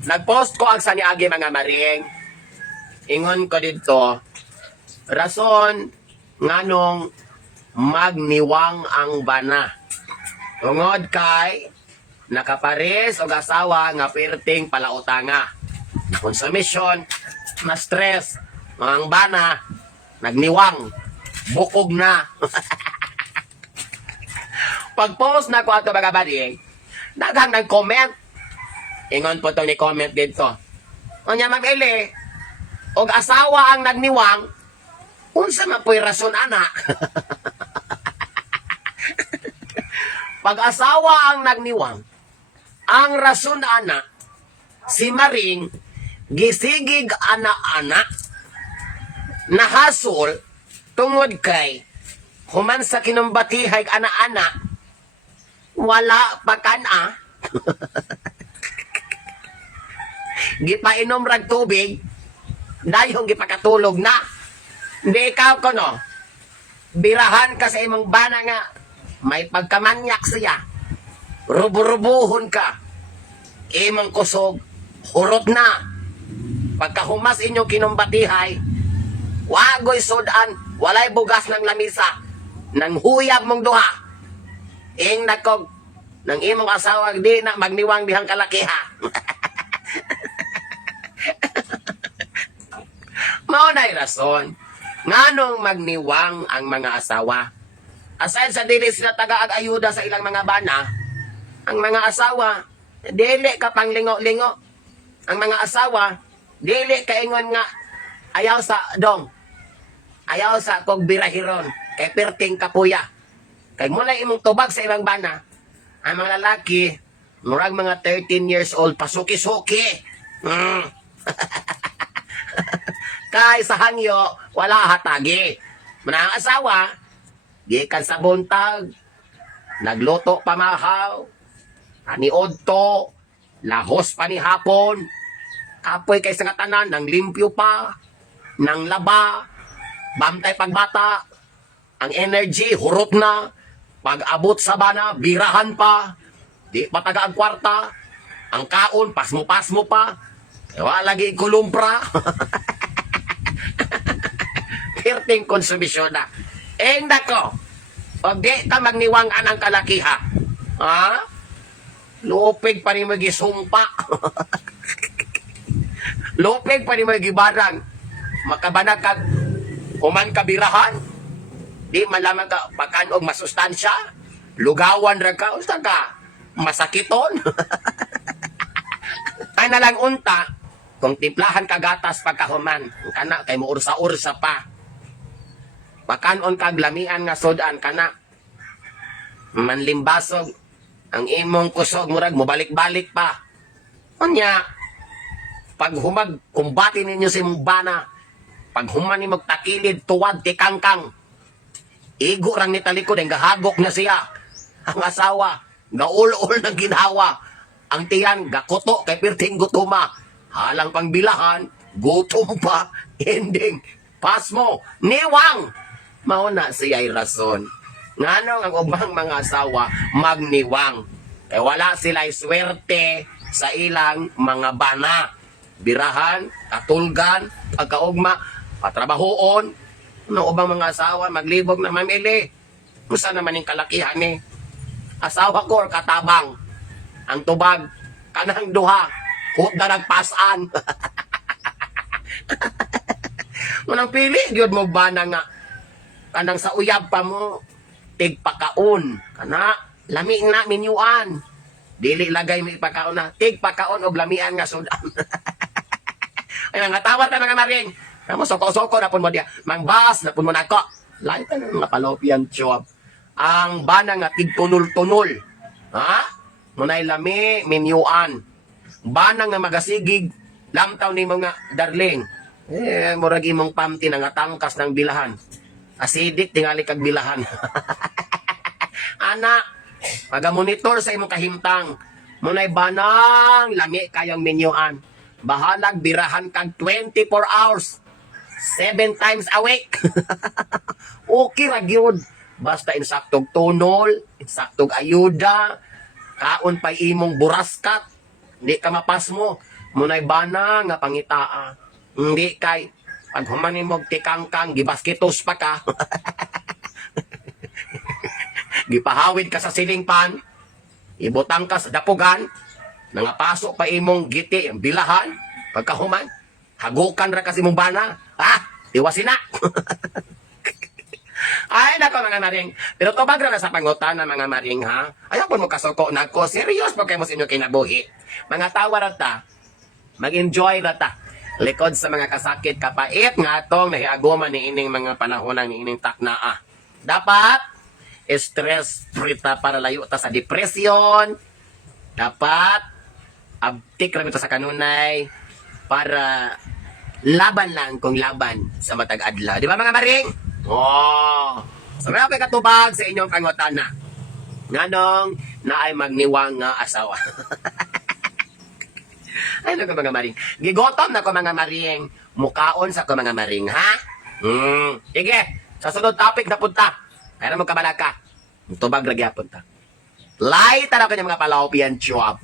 Nagpost ko ang saniagi mga maring. Ingon ko dito, rason nganong magniwang ang bana. Tungod kay nakapares og asawa nga perting palautanga. Na konsumisyon, na stress, mga bana, nagniwang, bukog na. Pag-post na ko ato mga maring, daghang nag-comment. Ingon po to ni comment dito. O niya mag-ili, og asawa ang nagniwang, unsa man po'y rason anak. Pag asawa ang nagniwang, ang rason anak, si Maring, gisigig ana-ana, nahasol, tungod kay, human sa kinumbatihay ana-ana, wala pa kana. Gipainom rag tubig, dayong gipakatulog na. Hindi ikaw ko no, birahan ka sa imong bana nga, may pagkamanyak siya, rubo-rubuhon ka, imong kusog, hurot na. Pagkahumas inyong kinumbatihay, wagoy sudan, walay bugas ng lamisa, nang huyag mong duha. Ing nakog, nang imong asawa di na magniwang dihang kalakiha. Maunay rason, nganong magniwang ang mga asawa. Aside sa dili sila taga-ayuda sa ilang mga bana, ang mga asawa, dili ka pang lingo-lingo. Ang mga asawa, dili kaingon nga, ayaw sa dong, ayaw sa kog birahiron, kay perting kapuya. Kay mula imong tubag sa ilang bana, ang mga lalaki, murag mga 13 years old, pasuki-suki. Kay sa hangyo, wala hatagi. Manang asawa, gikan sa buntag, nagluto pamahaw, aniod to, lahos pa ni hapon, kapoy kay sa tanan, nang limpyo pa, nang laba, bantay pagbata, ang energy, hurot na, pag-abot sa bana, birahan pa, di pa taga ang kwarta, ang kaon, pasmo-pasmo pa, wala lagi kulumpra. Perting konsumisyon na. Eh, nako, pag di ka magniwangan ang kalakiha, ha? Lupig pa rin magisumpa. Lupig pa rin magibarang. Makabanag ka, kuman kabirahan, di malaman ka, pagkanog masustansya, lugawan ra ka, usta ka, masakiton. Ay nalang unta, kung timplahan ka gatas pagkahuman, kana kay mo ursa-ursa pa. Pakanon kag lamian nga sodan kana. Manlimbasog ang imong kusog murag mo balik-balik pa. Unya, pag humag kumbati ninyo sa imong bana, pag human ni magtakilid tuwad ti kangkang, igo rang ni talikod ang gahagok na siya. Ang asawa, gaul-ul ng ginhawa. Ang tiyan, gakuto kay pirting gutuma. Halang pangbilahan, gutom pa, ending, pasmo, niwang. Mauna siya'y rason. Nganong ang ubang mga asawa magniwang. Kaya wala sila'y swerte sa ilang mga bana. Birahan, katulgan, pagkaugma, patrabahoon. Ang ubang mga asawa maglibog na mamili. Kusa naman yung kalakihan ni asawa ko or katabang. Ang tubag, kanang duha, hut na nagpasan. Unang pili, yun mo bana nga. Kanang sa uyab pa mo, tigpakaon. Kana, lami na minyuan. Dili lagay mo ipakaon na, tigpakaon o lamian nga sudan. Ay, mga tawat na mga maring. Kamu soko-soko na po mo diya. Mangbas na po mo na ko. Lahat na mga palopian job. Ang bana nga tigtunol-tunol. Ha? Munay lami, minyuan. Bana nga magasigig, lamtaw ni mga darling. Murag imong pamti na nga tangkas ng bilahan. Acidic, tingali kag bilahan. Anak, maga-monitor sa imong kahimtang. Munay banang, lami kayong minyuan. Bahalag, birahan kag 24 hours. 7 times a week. Okay ra gyud. Basta insaktog tunol, insaktog ayuda, kaon pa imong buraskat, di ka mapasmo. Munay bana nga pangitaa. Hindi kay pag humanin mo tikangkang gibaskitos pa ka. Gipahawid ka sa siling pan. Ibutang ka sa dapugan. Nangapasok pa imong giti, ang bilahan. Pagkahuman, hagukan ra kasi mong bana. Iwasin na. Ay, nako mga maring. Pero tubag ra na sa pangutan mga maring, ha? Ayaw po mo kasuko na ko. Serious po kayo mo sa inyo kinabuhi. Mga tawa ra ta. Mag-enjoy ra ta. Likod sa mga kasakit kapait nga atong nahiaguman ni ining mga panahon ni ining taknaa. Dapat stress free ta para layo ta sa depression. Dapat abtik ra ta sa kanunay para laban lang kung laban sa matag adlaw. Di ba mga maring? Oh. So may katubag sa inyong pangutana. Nganong naay magniwang nga asawa. Ay, naku mga maring. Gigotom na ko mga maring. Mukaon sa ko mga maring, ha? Sige, sa sunod topic na punta. Kaya mo kabala ka. Tubag lagi punta. Light na ko yung mga palaupian job.